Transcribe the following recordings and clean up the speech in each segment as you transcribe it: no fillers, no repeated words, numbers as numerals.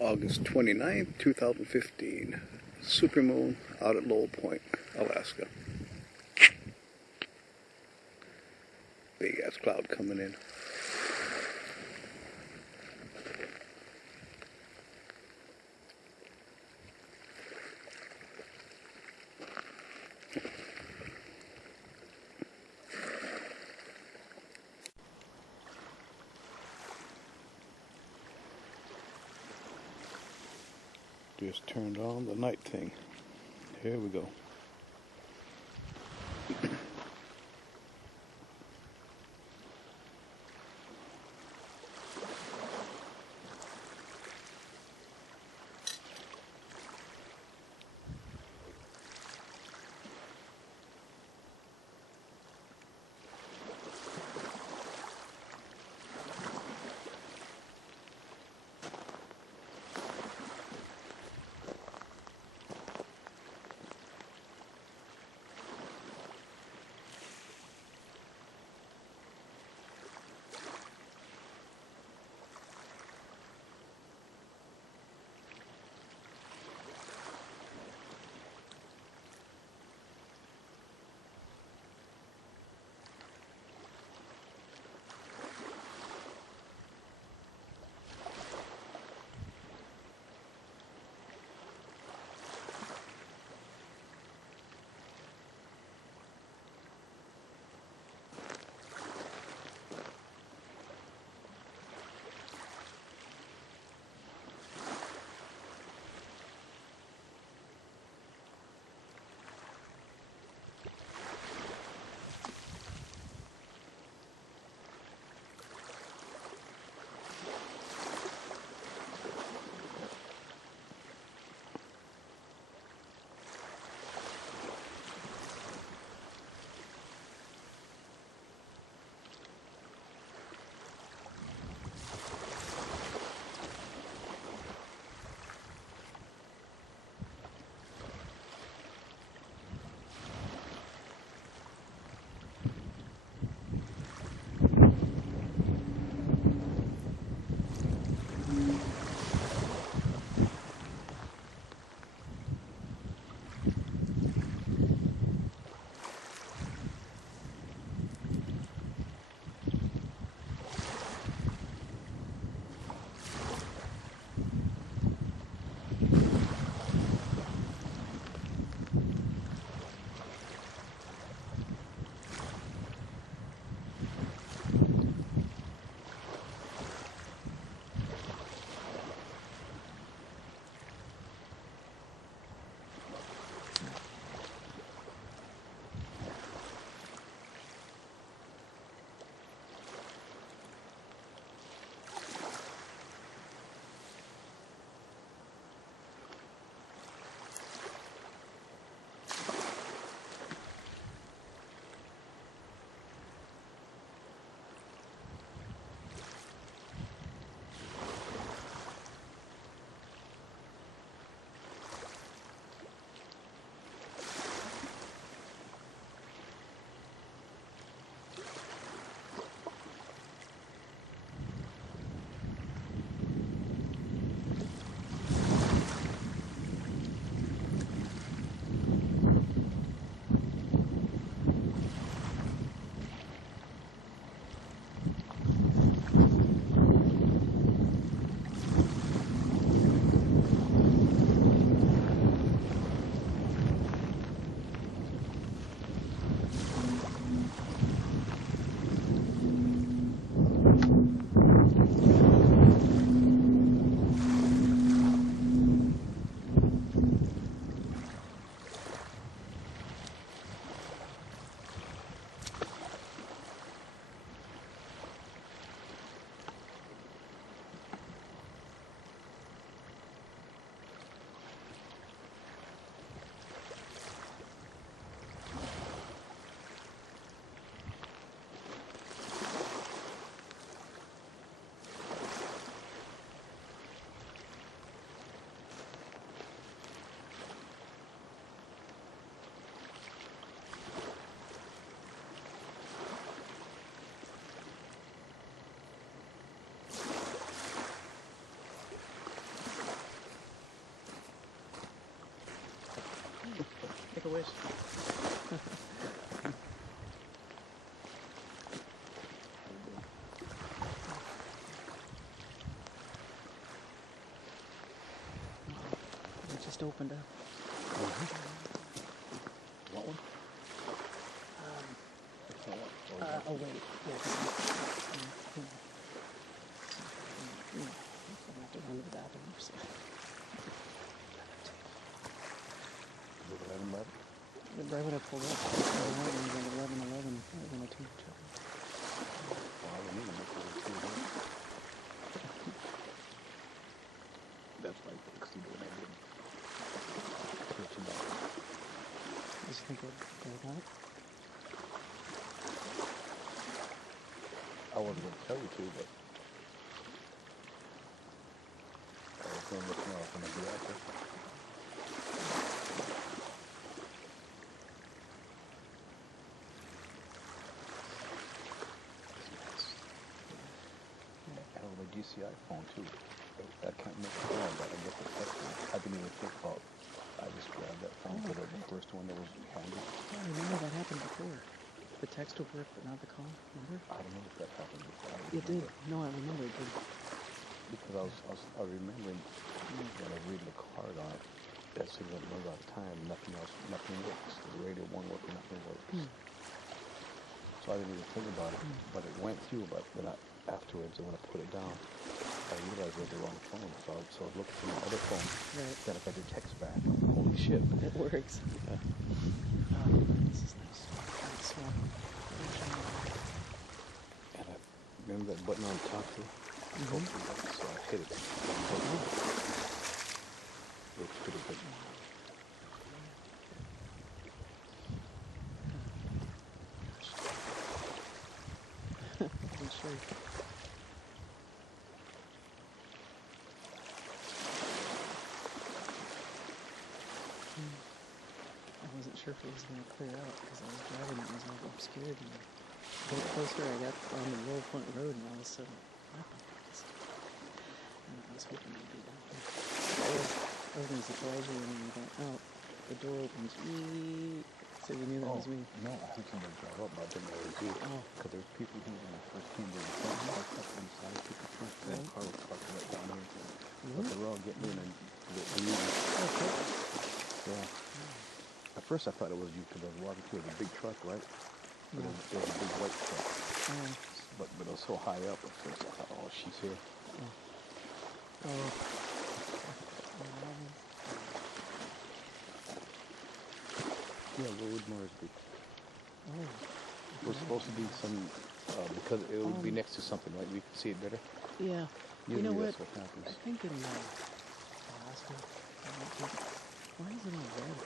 August 29th, 2015. Supermoon out at Lowell Point, Alaska. Big ass cloud coming in. Just turned on the night thing. Here we go. make a wish. It just opened up. Want one? Oh wait, yeah. I have to run to the bathroom. So. Right when I pulled up, it was 11:11. When I took the That's like because you know what I did. Did you think it would go out? I wasn't going to tell you to, but I was going to look now when I do after. I have a GCI phone too. I can't make a call, but I get the text. I didn't even think about. I just grabbed that phone for the first one that was handy. Yeah, I remember that happened before. The text would work, but not the call. Remember? I don't know if that happened before. It did. No, I remember it did. Because I was remembering when I was reading the card on it, that said that runs out of time, nothing works. The radio won't work, nothing works. So I didn't even think about it, but it went through. But then afterwards, when I put it down, I realized it was the wrong phone. So I was looking for my other phone. Right. Then I got the text back. Holy shit! It works. Yeah. This is nice. It's small. And I remember that button on top too. So I hit it. Looks pretty good. I'm sure. I wasn't sure if it was going to clear out because I was driving and it was all obscured. And a bit closer, I got on the Low Point Road and all of a sudden, what the fuck is it? And I was hoping I'd be down there. I was going to surprise you when you got out. The door opens. So you knew that was me. No, I think somebody drove up, but I didn't know it was you. Because there's people who, when I first came to the front, parked up inside, people first, and the car was parked right down here. But they were all getting in and leaving. Okay. Yeah. At first I thought it was you because I was walking through a big truck, right? But it was a big white truck. But it was so high up at first I thought, oh, she's here. Yeah, where would Mars be? We're supposed to be some, because it would be next to something, right? We can see it better. Yeah. Usually you know that's what? happens. I think in Alaska, why is it all red?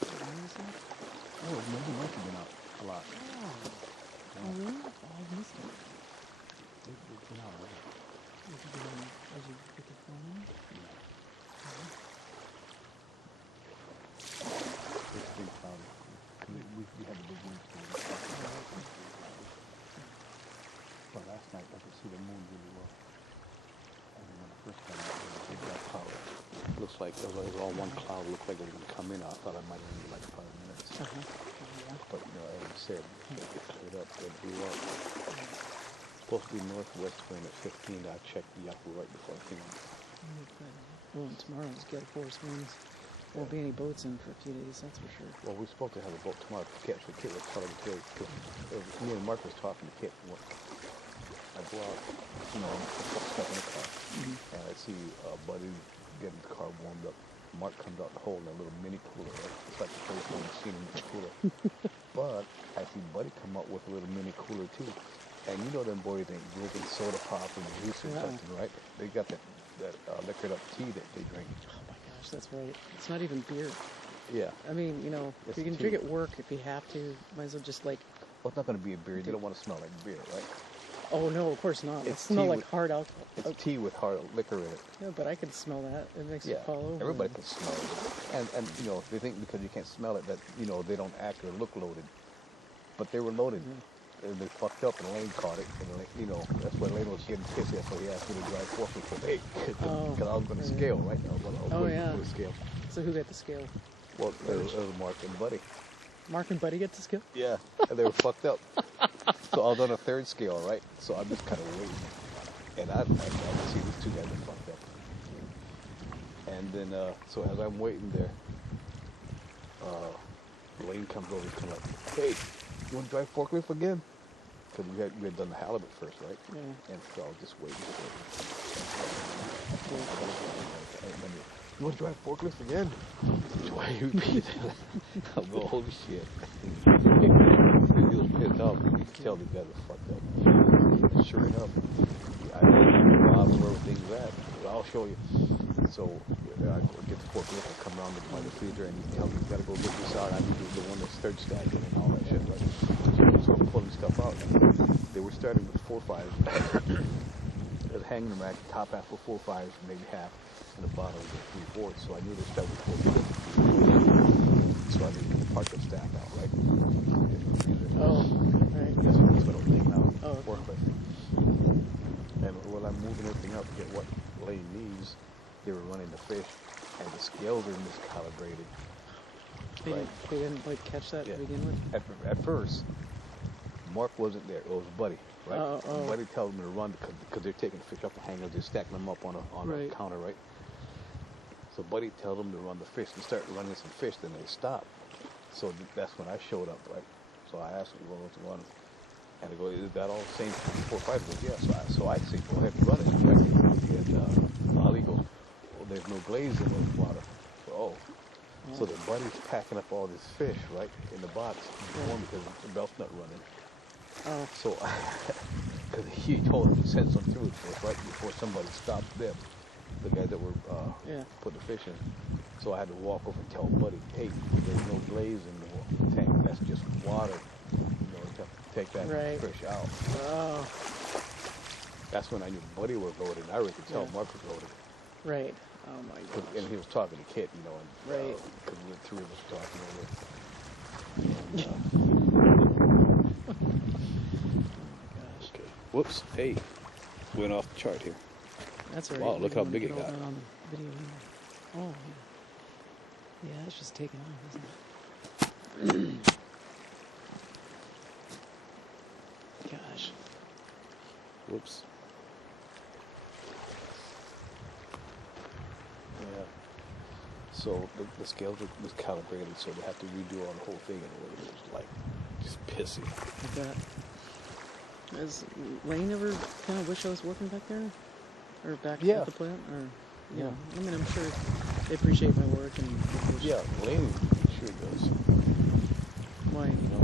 Why is that? Oh, maybe Mike has been out a lot. Oh, really? Oh, I missed it. It's been out already. Did you get the phone in? It's been cloudy. We had a big windstorm. But last night I could see the moon really well. And when I first came out, there was a big black cloud. Looks like it was all one cloud. Looked like it was going to come in. I thought I might only be like 5 minutes. But you know, as I said, it cleared up. It blew up. Supposed to be northwest wind at 15. I checked the Yahoo right before I came out. Well, and tomorrow's gale force winds. Won't be any boats in for a few days, that's for sure. Well, we're supposed to have a boat tomorrow. Kit was telling me today, because me and Mark was talking to Kit. I go out, you know, I put stuff in the car, and I see Buddy getting the car warmed up. Mark comes out the hole in a little mini cooler. Right? It's like the first time I've seen him in a cooler. But I see Buddy come out with a little mini cooler too. And you know them boys ain't drinking soda pop and juice or something, right? They got that liquored up tea that they drink. Oh my gosh, that's right. It's not even beer. Yeah. I mean, you know, if you can drink at work, if you have to, might as well just like... Well, it's not going to be a beer. They don't want to smell like beer, right? Oh, no, of course not. It smells like hard alcohol. It's tea with hard liquor in it. Yeah, but I can smell that. It makes it fall over. Everybody can smell it. And you know, they think because you can't smell it that, you know, they don't act or look loaded. But they were loaded. And they fucked up and Lane caught it. And, you know, that's why Lane was getting pissy. So he asked me to drive forth with him. Hey, because I was going to scale, right? I was going to scale. So who got the scale? Well, it was Mark and Buddy. Mark and Buddy get to skill? Yeah, and they were fucked up. So I was on a third scale, right? So I'm just kind of waiting. And I see these two guys are fucked up. And then, so as I'm waiting there, Lane comes over to me like, hey, you want to drive forklift again? Because we had done the halibut first, right? Yeah. And so I was just waiting. You want to drive forklift again? Why you repeat that? I'll go, holy shit. He was pissed off. You could tell these guys are fucked up. And sure enough, I know where everything's at. I'll show you. So I get the forklift, I come around by the freezer, and he tells me, you gotta go get this out. I need the one that's third stacking and all that shit. Right? So I'm pulling stuff out. They were starting with 4.5s. It was hanging rack, top half with 4.5s, maybe half, and the bottom with 3/4. So I knew they started with 4.5. So I needed to park the stack out, right? Oh, right. That's what I'm taking out. Oh, okay. Forklift. And while I'm moving everything up to get what Lane needs, they were running the fish, and the scales are miscalibrated. They didn't like catch that to begin with? At first, Mark wasn't there. It was Buddy, right? Oh. Buddy tells them to run because they're taking the fish up the hangers. They're stacking them up on a counter, right? So Buddy tells them to run the fish. They start running some fish, then they stop. So that's when I showed up, right? So I asked him, well, what's one? And I go, is that all the same 4.5? He goes, yeah. So I say, go ahead and run it. And Ali goes, well, there's no glaze in the water. So, oh. So the Buddy's packing up all this fish, right, in the box, because the belt's not running. Oh. So, because he told him to send some through it for us, right, before somebody stopped them, the guys that were putting the fish in. So I had to walk over and tell Buddy, hey, there's no glaze in the tank. That's just water. You know, to take that fish out. Oh. That's when I knew Buddy was loaded. I already could tell Mark was loaded. Right. Oh my gosh. And he was talking to Kit, you know, and because the three of us talking over. Gosh. Okay. Whoops. Hey, went off the chart here. That's all right. Wow, look how big it got. On the video here. Oh, yeah. Yeah, it's just taking off, isn't it? Gosh. Whoops. Yeah. So the scales were miscalibrated, so they have to redo on the whole thing, and it was like just pissy. Like that. Has Lane ever kind of wish I was working back there? Or back at the plant? Or, you know, I mean, I'm sure they appreciate my work. And yeah, Lane sure does. Why? You know,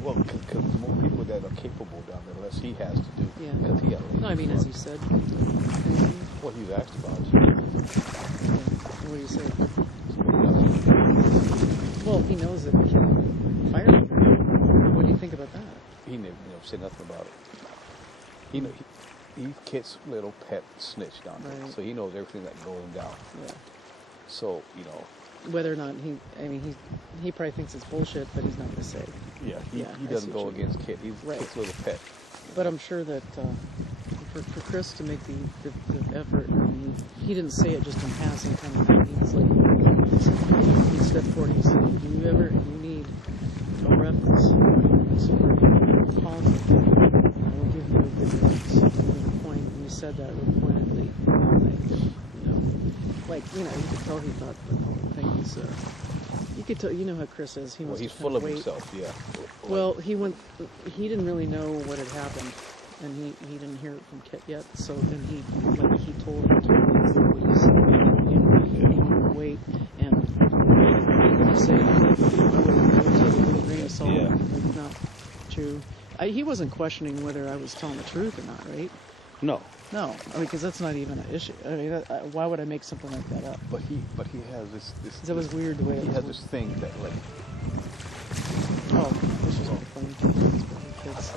well, because more people that are capable down there, less he has to do. Yeah. Because he got no, I mean, as you said. What he was asked about. What do you say? Well, he knows that he can fire me. What do you think about that? He never said nothing about it. He's Kit's little pet snitch down there, so he knows everything that's going down. Yeah. So, you know. Whether or not he probably thinks it's bullshit, but he's not going to say. Yeah, he doesn't go against Kit. He's Kit's little pet. But I'm sure that for Chris to make the effort, I mean, he didn't say it just in passing kind of thing. He's like, he stepped forward and he said, if you need a reference, call me. I will give you a good reference. With a point, and he said that real pointedly. You could tell he thought the whole thing was, you could tell, you know how Chris is. He's full of himself, yeah. Well, he didn't really know what had happened, and he didn't hear it from Kit yet, so then he told him what he said, he wanted to wait, and he said, I would have taken it with a grain of salt, like, not true. He wasn't questioning whether I was telling the truth or not, right? No. No, I mean, because that's not even an issue. I mean, why would I make something like that up? But he has this. That was weird the way he has this thing that like. Oh, this is all funny. Kids.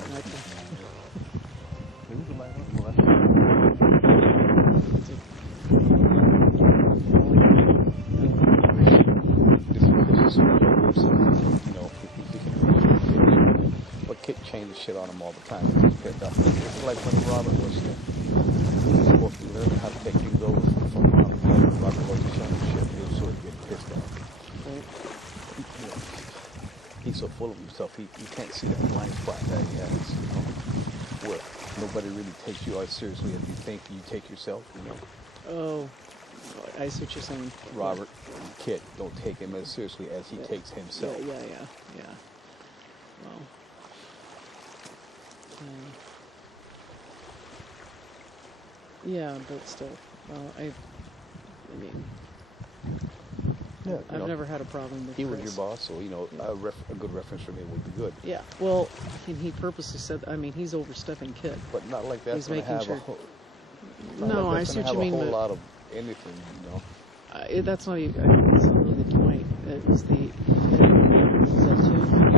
But Kit changes shit on him all the time. He's pissed off. It's like when Robert was there. He was supposed to learn how to take things over from Robert was showing shit. He was sort of getting pissed off. full of himself. He can't see that blind spot that he has, you know, where nobody really takes you as seriously as you think you take yourself, you know. Oh, I see what you're saying. Robert and Kit don't take him as seriously as he takes himself. Yeah. Well, yeah, but still, well, I mean, Yeah, I've never had a problem with he was Chris. your boss, so, you know, a good reference from him would be good. Yeah, well, and he purposely said, I mean, he's overstepping Kit. But not like that's He's going to making have sure. a whole... No, I see what you mean, a but whole lot of anything, you know. that's not that's not really the point. It was the that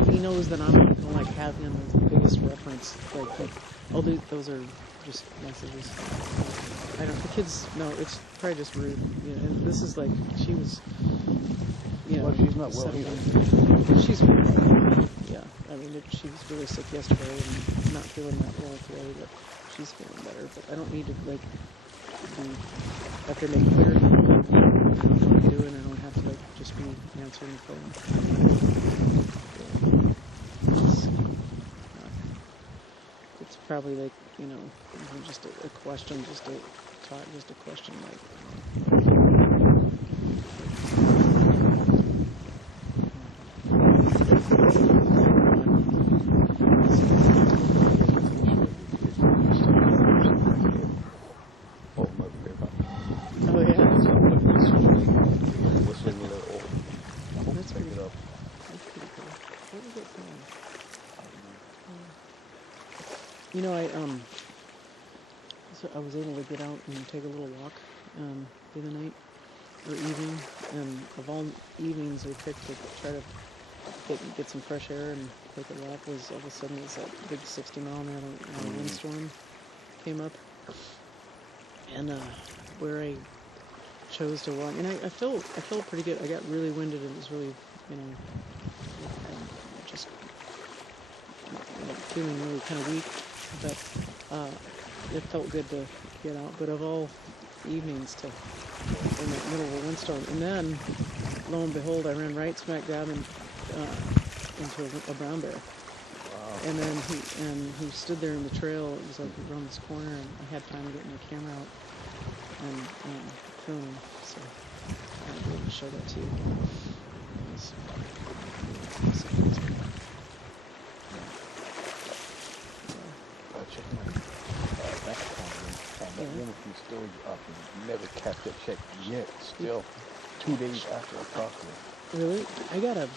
too. He knows that I'm not gonna like have him as the biggest reference. Like, all those are just messages. I don't. The kids. No, it's probably just rude. You know, and this is like she was. You know, Well, she's not well settled either. in. She's fine. Yeah, I mean, she was really sick yesterday and not feeling that well today, but she's feeling better. But I don't need to like have to make clear what I'm doing. I don't have to like just be answering the phone. It's probably like, you know, just a question, just a talk, just a question like. You know, so I was able to get out and take a little walk the other night, or evening, and of all evenings we picked to try to get some fresh air and take a walk, was all of a sudden it was that big 60-mile-an-hour windstorm came up, and where I chose to walk, and I felt pretty good. I got really winded, and it was really, you know, just feeling really kind of weak. But it felt good to get out. But of all evenings in the middle of a windstorm, and then lo and behold, I ran right smack dab into a brown bear. Wow. And then he stood there in the trail. It was like around this corner, and I had time to get my camera out and film him. So I'll be able to show that to you. That woman from storage up and never cashed that check yet. Still, 2 days after I talked to her. Really? I got a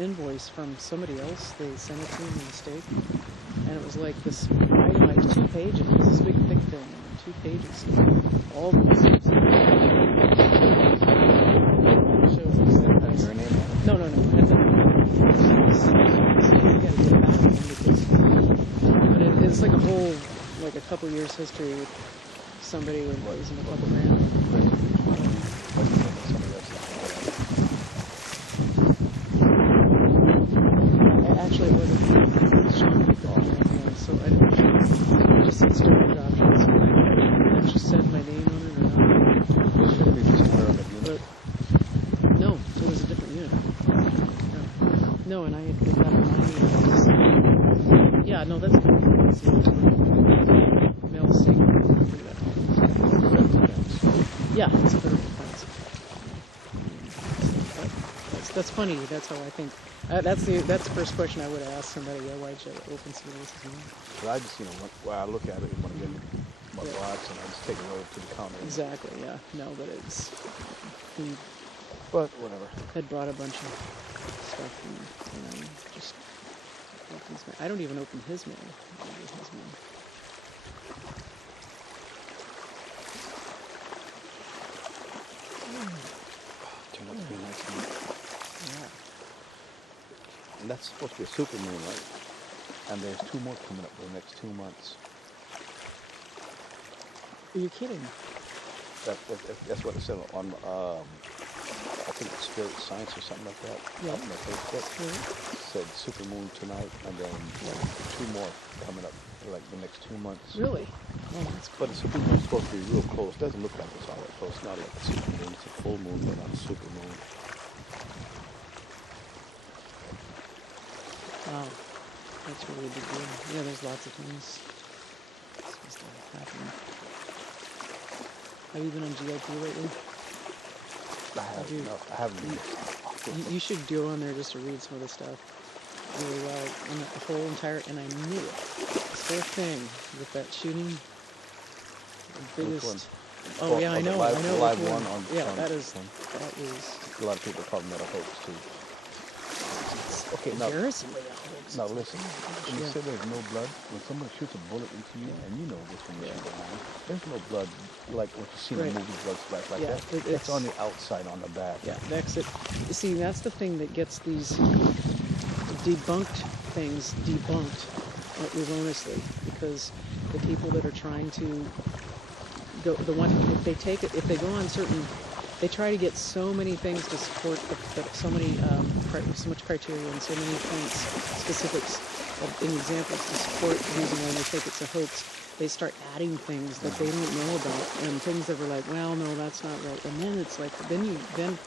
invoice from somebody else. They sent it to me in mistake, and it was like this itemized 2 pages. It was this big thick thing, 2 pages. All the receipts. Her name? No. You gotta get it back to them because, but it's like a whole, like a couple years history with somebody who was in a couple grand. Actually, it wasn't Sean, so I didn't. Just said storage options. I just said my name on it or not. But no, it was a different unit. No, and I had put that on my yeah, no, that's mail sync. Yeah, it's a better defense. That's funny. That's how I think. That's the first question I would ask somebody. Yeah, why'd you open somebody else's mail? Well, I just, when I look at it and want to get my box, and I just take it over to the counter. Exactly. Yeah. No, but it's. But whatever. Had brought a bunch of stuff and just opens mail. I don't even open his mail. I open his mail. Turned out to be a nice night. Yeah. And that's supposed to be a super moon, right? And there's 2 more coming up in the next 2 months. Are you kidding? That's what it said on, I think it's Spirit Science or something like that. Yeah. Up on my Facebook. Really? Said super moon tonight, and then 2 more coming up like the next 2 months. Really? Oh, that's cool. But the super moon's supposed to be real close. Doesn't look like it's all that close. It's not like a super moon. It's a full moon, but not a super moon. Wow, that's really a big deal. Yeah, there's lots of things supposed to happen. Have you been on GLP lately? I haven't. You should go on there just to read some of the stuff really well. And the whole entire, and I knew it. This whole thing with that shooting, the biggest. Oh yeah, I know. The live one on. Yeah, that on, is. A lot of people call that a hoax too. Okay, embarrassingly a hoax. now listen. When you say there's no blood, when someone shoots a bullet into you, and you know this when you shoot a man, there's no blood like what you see in the movie, blood splash like that. It's on the outside, on the back. Yeah, that's it. See, that's the thing that gets these debunked things debunked erroneously, because the people that are trying to go, if they go on certain, they try to get so many things to support so much criteria and so many points, specifics, and examples to support the reason why they think it's a hoax. They start adding things that they don't know about, and things that were like, well, no, that's not right. And then it's like, then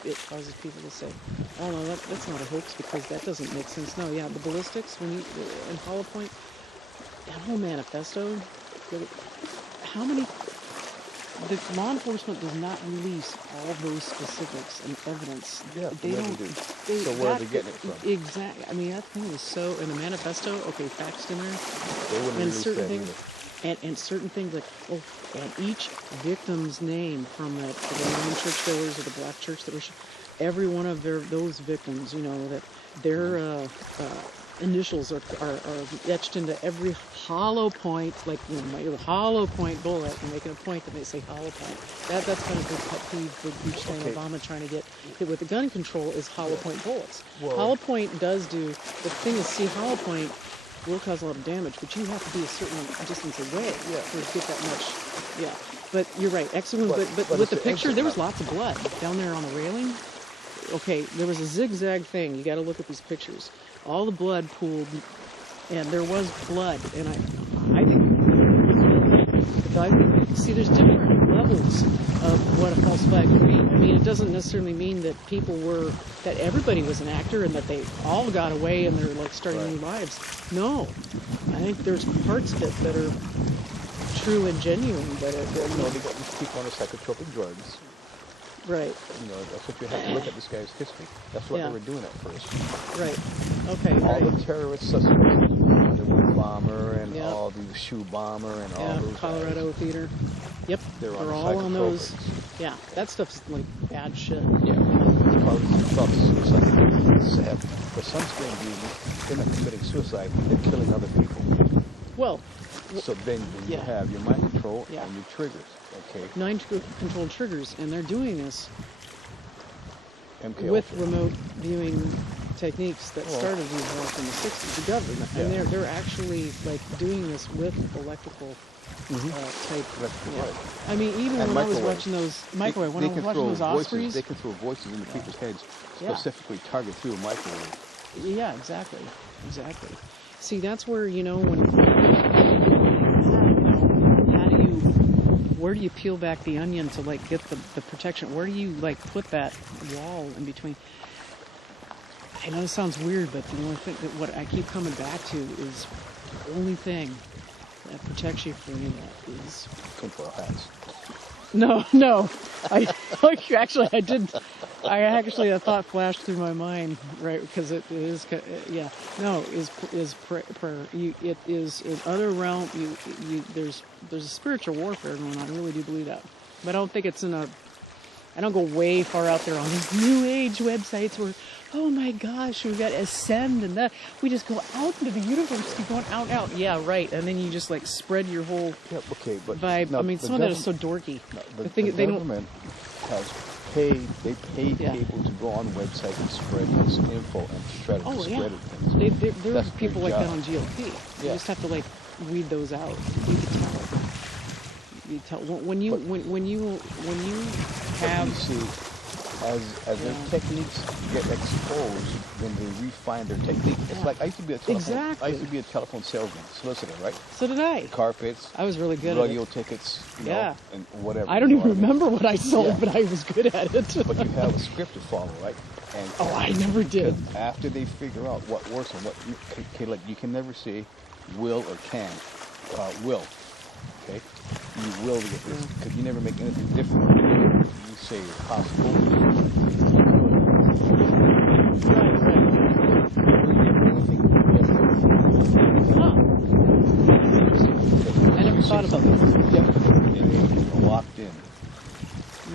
it causes people to say, oh no, that's not a hoax because that doesn't make sense. No, yeah, the ballistics in Hollow Point, that whole manifesto, how many? The law enforcement does not release all those specifics and evidence. Yeah, they don't. Do. So where are they getting it from? Exactly. I mean, that thing is so in the manifesto. Okay, faxed in there. They wouldn't release certain that things, either. and certain things like and each victim's name from the Mormon churchgoers or the black church that were, every one of those victims, you know, that their initials are etched into every hollow point, like my hollow point bullet, and making a point that they say hollow point. That's kind of a pet peeve for each thing Obama trying to get with the gun control is hollow point bullets. Whoa. Hollow point does do, the thing is, see, hollow point will cause a lot of damage, but you have to be a certain distance away to get that much. Yeah, but you're right. Excellent. But with the picture, there was lots of blood down there on the railing. Okay, there was a zigzag thing. You got to look at these pictures. All the blood pooled, and there was blood. And I think, see, there's different levels of what a false flag can be. I mean, it doesn't necessarily mean that that everybody was an actor and that they all got away and they're like starting new lives. No, I think there's parts of it that are true and genuine. But they got these people on the psychotropic drugs. Right. You know, that's what you have to look at this guy's history. That's what they were doing at first. Right. Okay. All the terrorist suspects, the wood bomber and all the shoe bomber and all those Colorado guys. Theater. Yep. They're all on those. Yeah, that stuff's like bad shit. Yeah. It's like sad. For sunscreen beauty, they're not committing suicide. They're killing other people. Well. So then you have your mind control and your triggers. Okay. Mind-controlled triggers, and they're doing this MK with remote viewing techniques that started evolved in the 60s. The government, and they're actually like doing this with electrical type. I mean, even when I was watching those microwave, when I was watching those Ospreys, they can throw voices into people's heads, specifically target through a microwave. Yeah, exactly. See, that's where where do you peel back the onion to like get the protection? Where do you like put that wall in between? I know this sounds weird, but the only thing that what I keep coming back to is the only thing that protects you from that is tinfoil hats. No. I actually a thought flashed through my mind, right? Because it is, is prayer. It is in other realm. There's a spiritual warfare going on. I really do believe that, but I don't think it's I don't go way far out there on these new age websites where, oh my gosh, we've got Ascend and that. We just go out into the universe, keep going out. Yeah, right. And then you just like spread your whole vibe. I mean, some of that is so dorky. The government has paid people to go on websites and spread this info and try to discredit things. There are people like that on GLP. You just have to like weed those out. You tell when you have. You see, as their techniques get exposed, then they refine their technique. It's like I used to be a telephone salesman, solicitor, right? So did I. Carpets. I was really good radio at it. tickets, and whatever. I don't even remember what I sold, but I was good at it. But you have a script to follow, right? And Oh, I never did. because after they figure out what works and what like you can never say will or can. Will. Okay? You will get this because you never make anything different. You say possible. Right. Huh. I never thought about that. Yeah. You're locked in.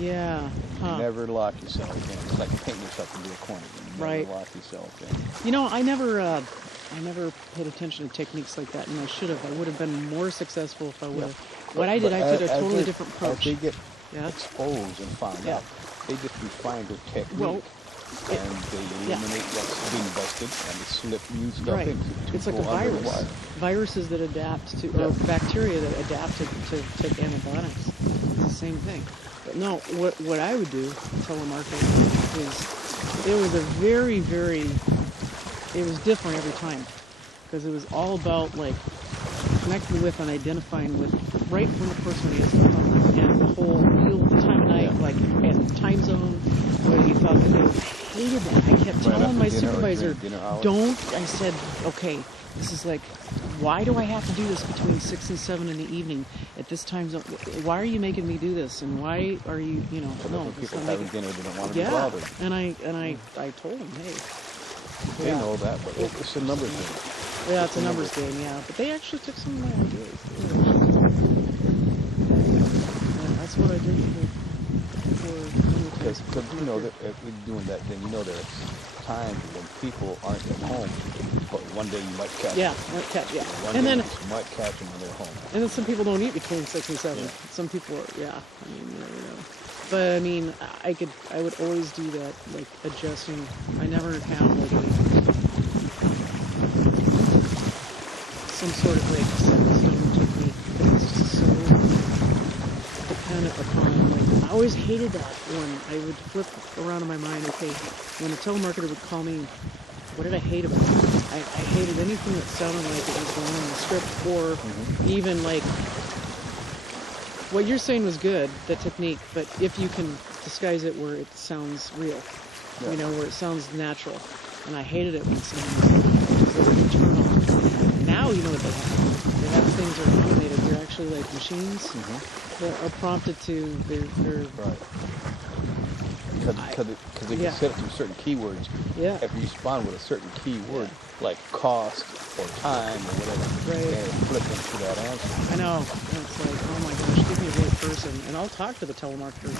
Yeah. You Huh. never lock yourself in. It's like painting yourself into a corner. You Right. never lock yourself in. You know, I never paid attention to techniques like that, and I should have. I would have been more successful if I would have. What I did, I took a totally different approach. As they get Yeah. exposed and found Yeah. out, they just refine their technique. Well, and they eliminate what's being busted and they slip new stuff Right. in to It's like go a under the virus. wire. Viruses that adapt to, or bacteria that adapt to take antibiotics. It's the same thing. But no, what I would do, telemarketing, is it was a very, very, it was different every time. Because it was all about like connecting with and identifying with right when the person is and the whole the time of night, like and time zone, what he thought that they hated that. I kept telling my supervisor, don't. I said, okay, this is like, why do I have to do this between 6 and 7 in the evening at this time zone? Why are you making me do this? And why are you, no, people having dinner, they don't want to be yeah. bothered. And I told him, hey, They know that, but it's a numbers thing. yeah, it's a numbers game, yeah. But they actually took some of my ideas. Yeah, that's what I did for Because if you're doing that, then there's times when people aren't at home, but one day you might catch them. One And day then you might catch them when they're home. and then some people don't eat between 6 and 7. Yeah. Some people are, you never know. But I mean, I would always do that, like adjusting. I never have like some sort of like set in stone technique. It's just so dependent upon, like, I always hated that when I would flip around in my mind, okay, when a telemarketer would call me, what did I hate about it? I hated anything that sounded like it was going in the script, or even like, what you're saying was good, the technique, but if you can disguise it where it sounds real, where it sounds natural. And I hated it when someone would turn on. Now you know what they have. They have things that are automated. They're actually like machines that are prompted to their Right. Because they can set it to certain keywords. Yeah. If you respond with a certain keyword, like cost or time or whatever, and it flips into that answer. I know. And it's like, oh my gosh, give me a real person. And I'll talk to the telemarketer.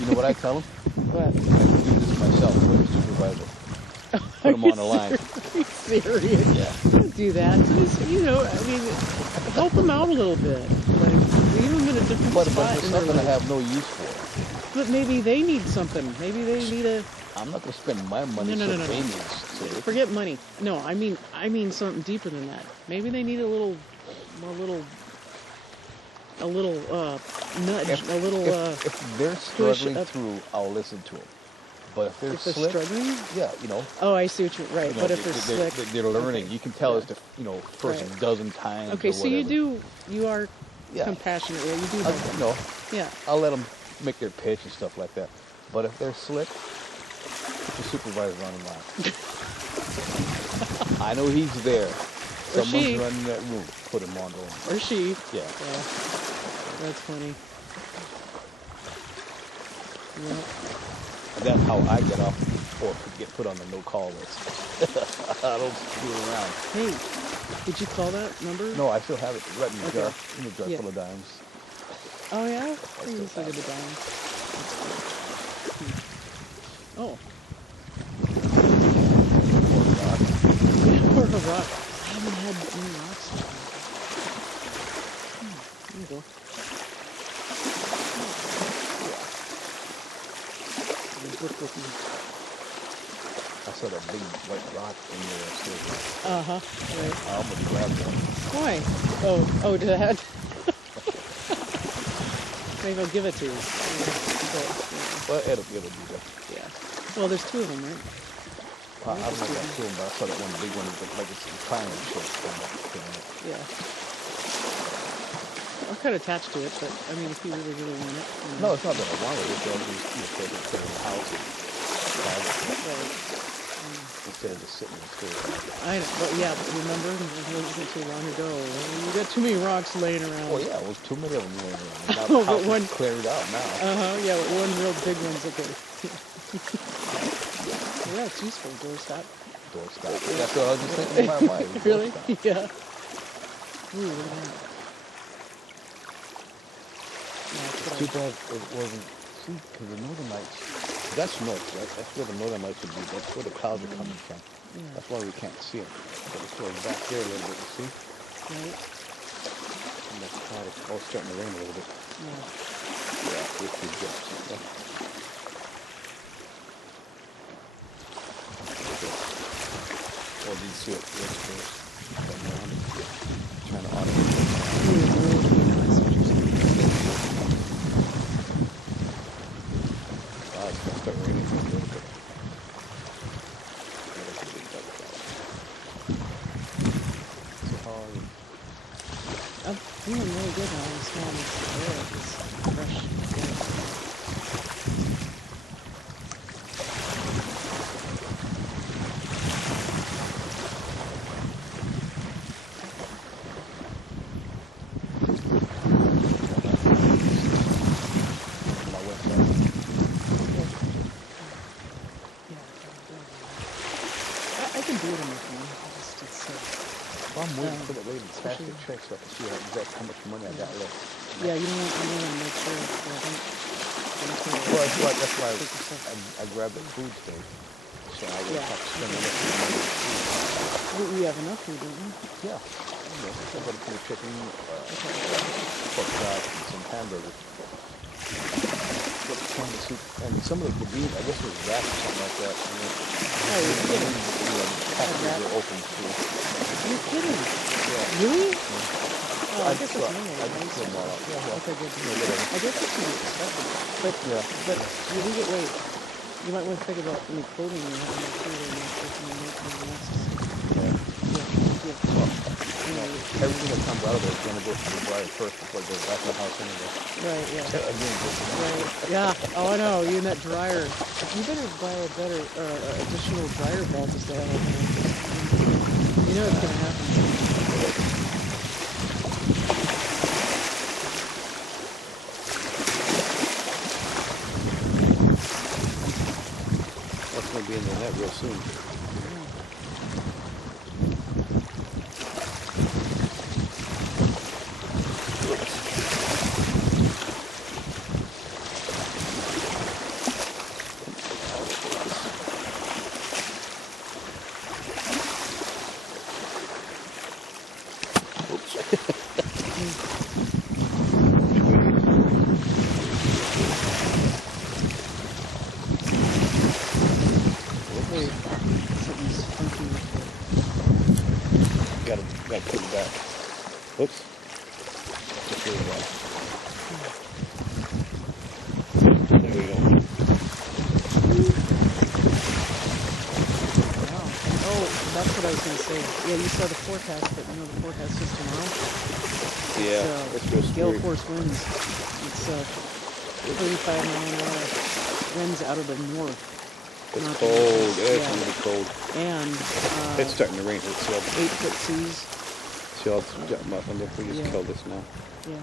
You know what I tell them? What? I do this myself with the supervisor. Put them on the line. Are you serious? Yeah. Don't do that. Just, help them out a little bit. Like, leave them in a different But spot. it's something I have no use for. But maybe they need something. Maybe they need a... I'm not going to spend my money No. so they need to. Forget money. No, I mean something deeper than that. Maybe they need a little nudge, If they're struggling through, I'll listen to them. But if they're slick, struggling? yeah, Oh, I see what you're right. But if they're slick, they're learning. You can tell us the first dozen times. Okay, so you are Yeah. compassionate. Yeah, you do help them. Yeah. I'll let them make their pitch and stuff like that. But if they're slick, put the supervisor on the line. I know he's there. Or Someone's she. running that room. Put him on the line. Or she. Yeah. That's funny. Yeah. That's how I get off or get put on the no-call list. I don't screw around. Hey, did you call that number? No, I still have it right in the jar. In the jar Yeah. full of dimes. Oh, yeah? I still used to have get the dimes. Oh. Or a rock. I haven't had any rocks. There you go. I saw that big white rock in there. Right. I almost grabbed one. Why? Oh, Dad. Maybe I'll give it to you. Well, it'll do that. Yeah. Well, there's two of them, right? I don't know that too, but I saw that one big one like it's triangle shape. Yeah. I'm kind of attached to it, but I mean, if you really want it. No, it's not that I want it. It's just you take it to the house. closet Right. instead of just sitting in the store. I know, but yeah, but remember, it wasn't too long ago. You got too many rocks laying around. Well, yeah, it was too many of them laying around. Now Oh, the but house one- is cleared out now. Yeah, but one real big one's up there. Yeah, it's useful, doorstop. Doorstop. That's what I was just thinking about. Why? Really? Doorstop. Yeah. Ooh, look at that. Yeah, that's It's what too bad it wasn't. See, because the northern lights, that's north, right? That's where the northern lights would be. That's where the clouds are coming from. Yeah. That's why we can't see them. But it's sort of back there a little bit, you see? Right? And that cloud is all starting to rain a little bit. Yeah. Yeah, which is good. Yeah. Well, did you see it? Trying to automate it. Ooh, really nice what you're saying. Wow, it's going to start raining in a little bit. That's a big dark cloud. So how are you? I'm feeling really good now. I'm smelling this air. It's fresh air. My west side. I can do it on my phone. It's Well, I'm waiting for the lady to cash the especially- check so I can see exactly how much money I got left. yeah, you want to make sure that I don't Well, that's why take the stuff. I grabbed the food today. So I would Yeah. have to spend the rest of the money on food. We have enough food, don't we? Yeah. I'm going to put a chicken, Okay. pork chop, and some hamburgers. But canned soup. And some of the beef, I guess it was wrapped or something like that. And then, Oh, you're kidding. packages were open too. You're kidding. Yeah. Really? Yeah. Oh, I guess that's well, normal. I just put them all out. Yeah, okay, good. Yeah, whatever. I guess that's to be expected. But, Yeah. but you do get, wait, you might want to think about any clothing you have in your food or not if you make the masks. Yeah. Yeah, Well, you know, everything that comes out of it is going to go through the dryer first before it goes back to the house anyway. right, yeah. Again, Right. Yeah. Oh, I know. You in that dryer. You better buy a better additional dryer belt to stay out of there. You know what's gonna happen. that's going to be in the net real soon. Wait, something's funky with Gotta put it back. Oops. Just put it back. There we go. Wow. Oh, that's what I was gonna say. Yeah, you saw the forecast, but you know the forecast is tomorrow. Yeah, it's real Gale scary. force winds. It's 35-mile-an-hour winds out of the north. It's North cold. winds. It's Yeah. really cold. And It's starting to rain. It's 8-foot seas. see all this jump up and if we just Yeah. kill this now. Yeah.